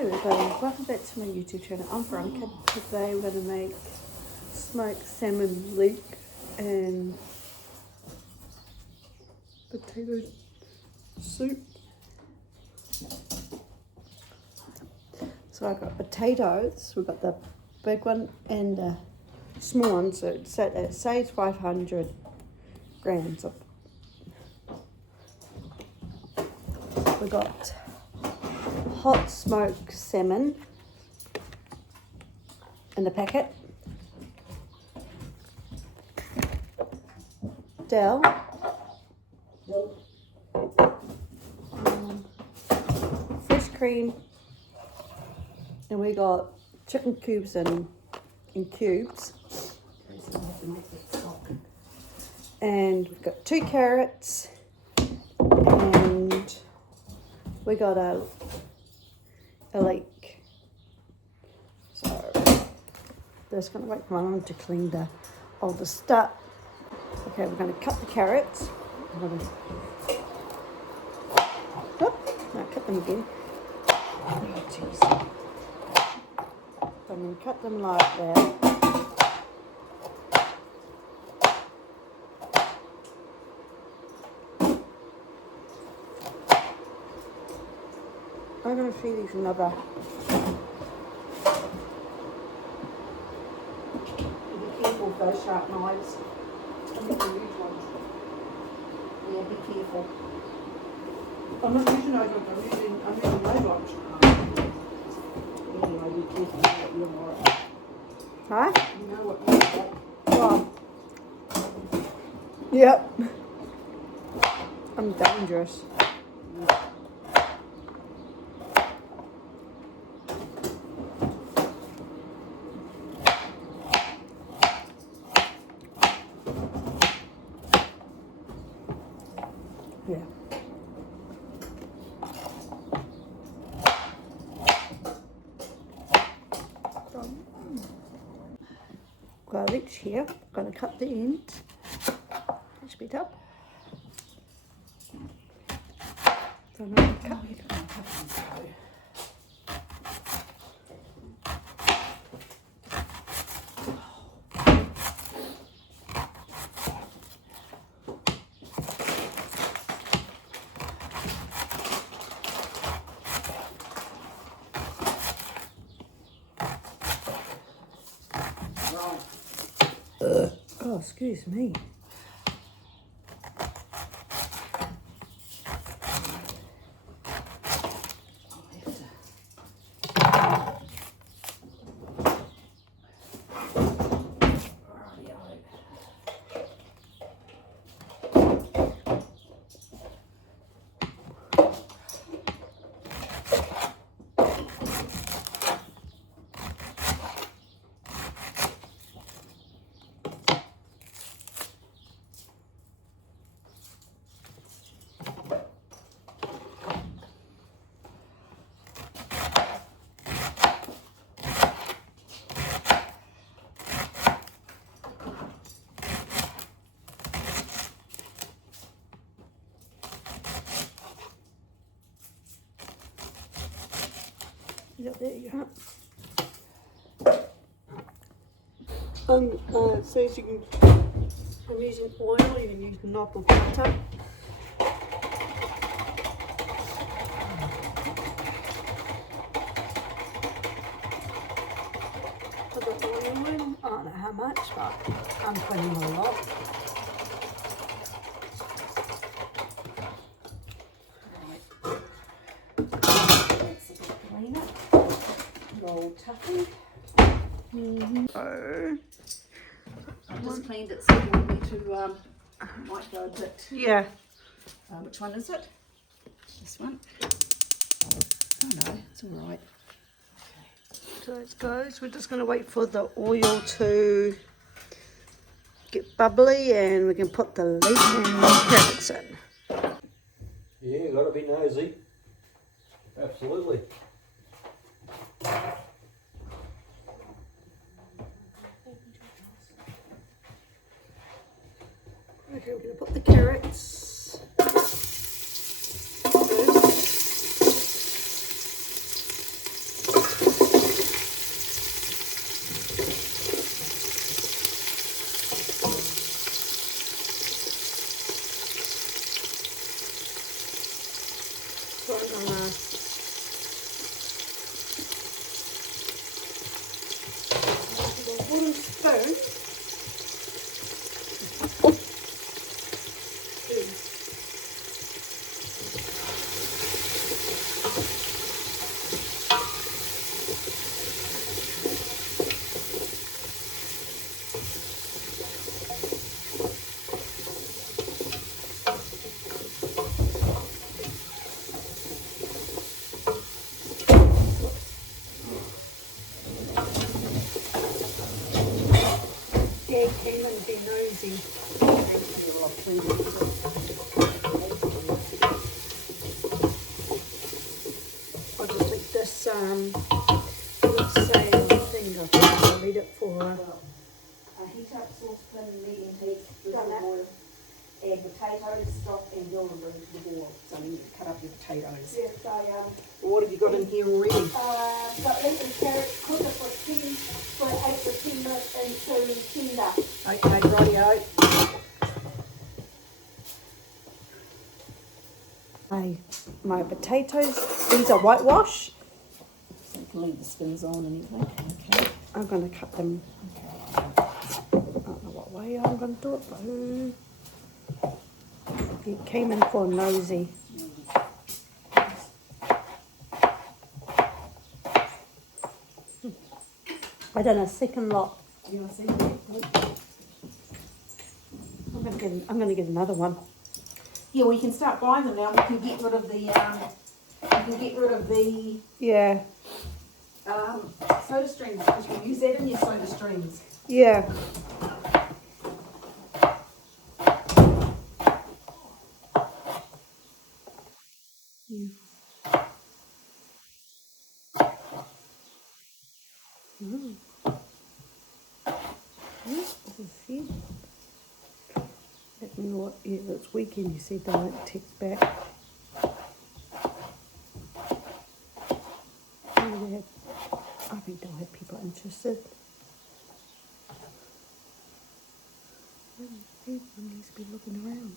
Hello everybody, welcome back to my YouTube channel. I'm Veronica. Today we're going to make smoked salmon leek and potato soup. So I've got potatoes, we've got the big one and the small one, so it says 500 grams of. We've got hot smoked salmon in the packet, dill, fresh cream, and we got chicken cubes in cubes, and we've got 2 carrots, and we got a leek. So just gonna wait for my mum to clean all the stuff. Okay, we're gonna cut the carrots. I'm gonna cut them again. Oh jeez. So I'm gonna cut them like that. I'm going to feed these another. Be careful with those sharp knives. I'm not going to use ones. Yeah, be careful. I'm not using those ones, I'm using those ones. Anyway, be careful what you're like. Huh? You know what you're like. Well, yep. I'm dangerous. Yeah. Got a leech here. Going to cut the end. Let's beat up. So I'm going to cut it. Oh, excuse me. Yep, there you go. So as you can, I'm using oil, you can use knob or butter. Put the oil in, I don't know how much, but I'm putting a lot. Roll tuffy. I just cleaned it, so you want me to, might go a bit. Yeah. Which one is it? This one? Oh no, it's all right. So it goes. We're just going to wait for the oil to get bubbly and we can put the leek and the carrots in. Yeah, got to be nosy. Absolutely. Okay, we're going to put the carrots. right on there. A wooden spoon. Yeah, he came in to be nosy. I'll just leave this, let's say, on the finger. I'll leave it for Heat up saucepan, medium heat, with the oil. Add potatoes, stock and dill and bring to the boil. So you need to cut up your potatoes. yes, What have you got in here already? got leek and carrots, cook it for 8 to 10 minutes into tender. Okay, rightio. My potatoes, these are whitewash. So you can leave the skins on and anything. Okay. I'm going to cut them. I don't know what way I'm going to do it, though. He came in for nosy. I done a second lot. You want to see? I'm going to get another one. Yeah, we can start buying them now. We can get rid of the Yeah, soda streams because we use that in your soda streams. yeah. See? Let me know what, yeah, it's weekend, you said, don't text back. I think they'll have people interested. Everyone needs to be looking around.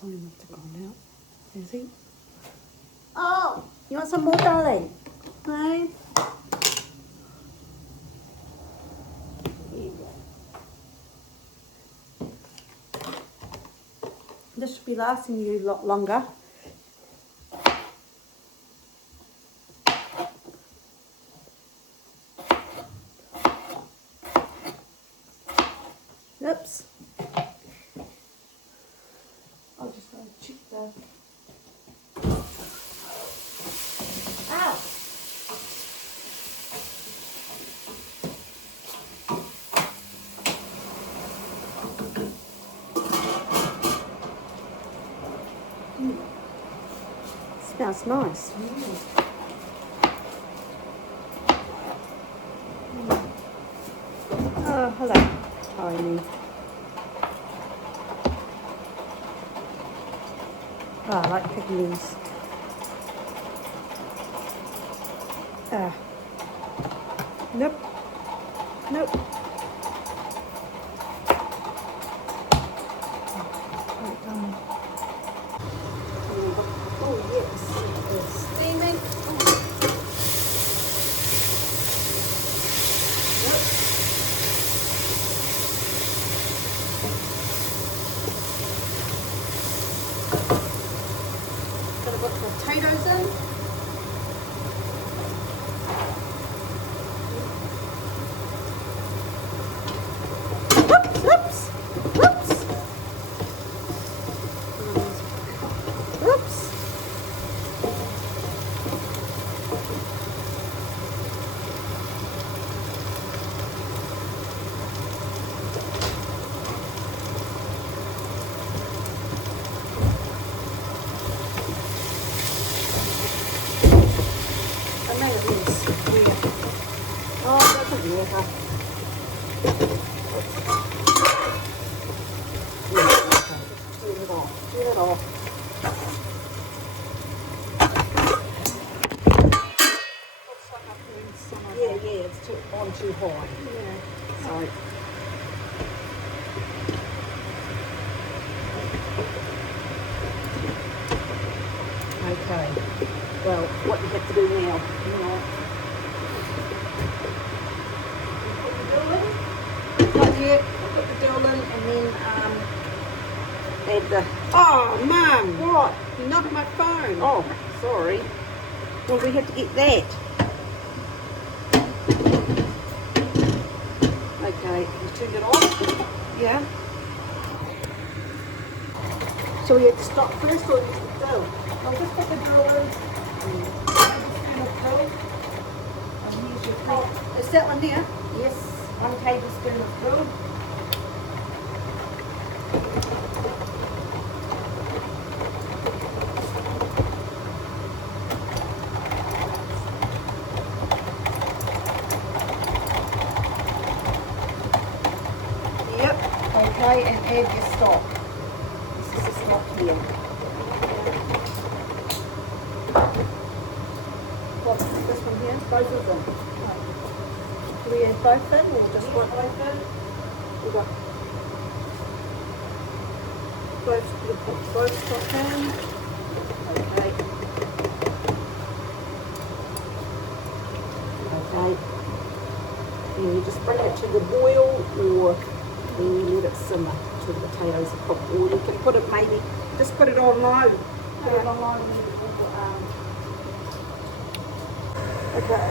Time must have gone out. Is he? Oh, you want some more, darling? No? This should be lasting you a lot longer. Oops. I'll just go check the... Ow! Smells nice. Oh, hello, Tiny. Oh, I like pygmies. Nope. Nope. Oh, yes. It's steaming. Gotta put the potatoes in. Oops, oops, oops. Oops. I made it loose. Oh, it doesn't matter. Get it off. Get it off. it's on too high. Yeah. So. Okay. Well, what you have to do now? Put the dill in. Not yet. Put the dill in and then add the. Oh, Mum. What? You knocked my phone. Oh, sorry. Well, we have to get that. Okay, you turned it off. Yeah. So we have to stop first or use the dill? I'll just put the dill in. And a dill. And use your pot. Is that one there? Yes, 1 tablespoon of dill. Yep. Okay, and add your stock. This is the stock here. What's this one here? Both of them. Do we add both in or just one? Both in. We got both stock in. Okay. Okay. And you just bring it to the boil, or then you let it simmer till the potatoes are cooked. Or you can put it maybe, just put it on low. Put it on low and leave it all, Okay.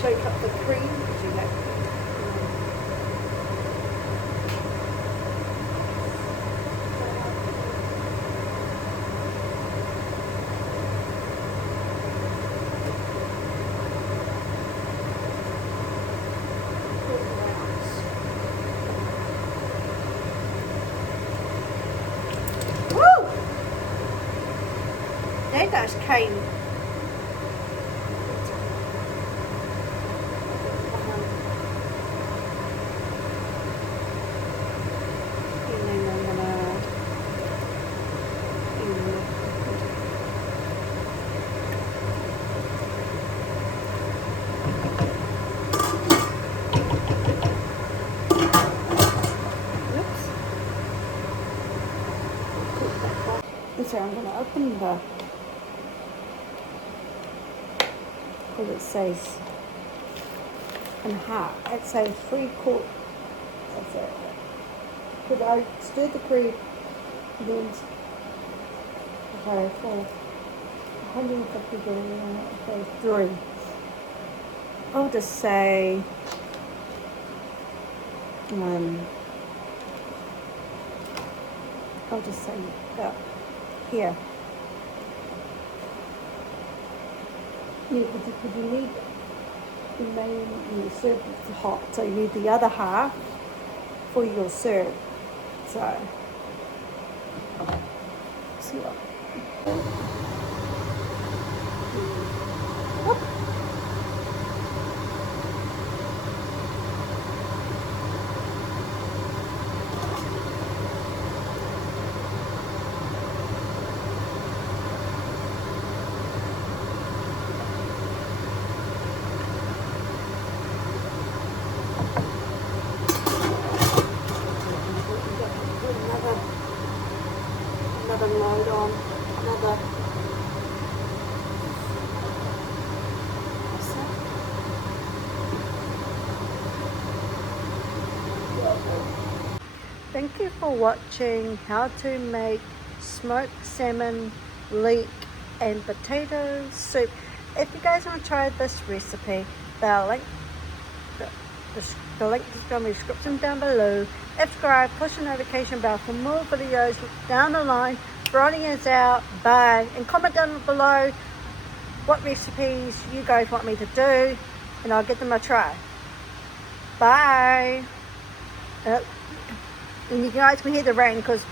Shake up the cream. Do that. Woo! That just came. And then I'm gonna. Oops. And so I'm going to open the, because it says in half, it says 3/4, that's it. Could I stir the cream, then, okay, for 150 grams, okay, 3. I'll just say, I'll just say that. Here. Yeah, because you need the main, you serve it's hot, so you need the other half for your serve. So, see what. Another load on, another. Thank you for watching how to make smoked salmon, leek and potato soup. If you guys want to try this recipe, the link is going to be in the description down below. Subscribe, push the notification bell for more videos down the line. Bronnie is out, bye. And comment down below what recipes you guys want me to do and I'll give them a try. Bye. And you guys can hear the rain because